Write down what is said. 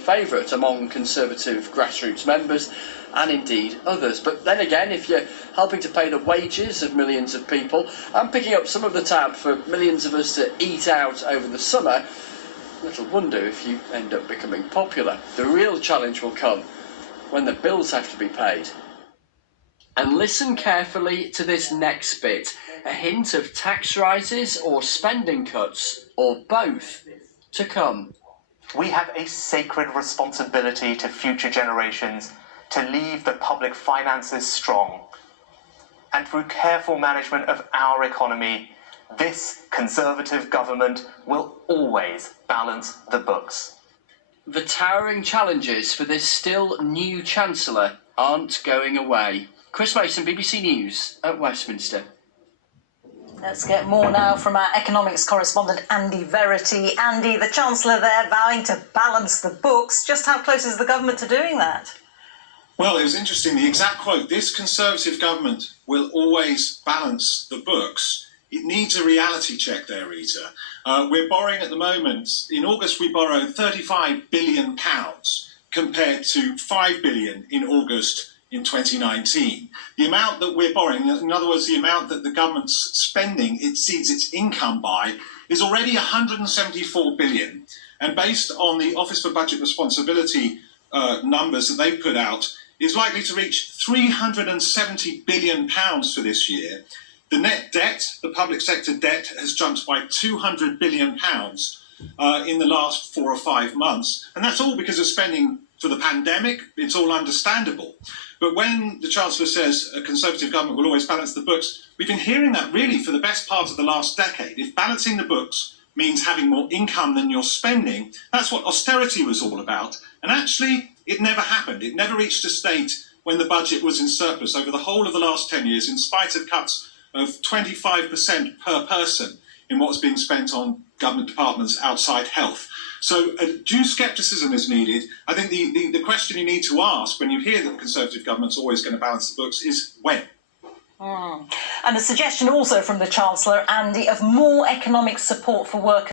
favourite among Conservative grassroots members and indeed others. But then again, if you're helping to pay the wages of millions of people and picking up some of the tab for millions of us to eat out over the summer, little wonder if you end up becoming popular. The real challenge will come when the bills have to be paid. And listen carefully to this next bit. A hint of tax rises or spending cuts, or both, to come. We have a sacred responsibility to future generations to leave the public finances strong. And through careful management of our economy, this Conservative government will always balance the books. The towering challenges for this still new Chancellor aren't going away. Chris Mason, BBC News at Westminster. Let's get more now from our economics correspondent Andy Verity. Andy, the Chancellor there vowing to balance the books. Just how close is the government to doing that? Well, it was interesting, the exact quote, this Conservative government will always balance the books. It needs a reality check there, Rita. We're borrowing at the moment, in August we borrowed £35 billion compared to £5 billion in August in 2019. The amount that we're borrowing, in other words, the amount that the government's spending exceeds its income by, is already £174 billion. And based on the Office for Budget Responsibility numbers that they've put out, is likely to reach £370 billion for this year. The net debt, the public sector debt, has jumped by £200 billion in the last 4 or 5 months. And that's all because of spending for the pandemic. It's all understandable. But when the Chancellor says a Conservative government will always balance the books, we've been hearing that really for the best part of the last decade. If balancing the books means having more income than you're spending, that's what austerity was all about. And actually, it never happened. It never reached a state when the budget was in surplus over the whole of the last 10 years, in spite of cuts of 25% per person in what's being spent on government departments outside health. So due scepticism is needed. I think the question you need to ask when you hear that the Conservative government's always going to balance the books is when. And a suggestion also from the Chancellor, Andy, of more economic support for workers.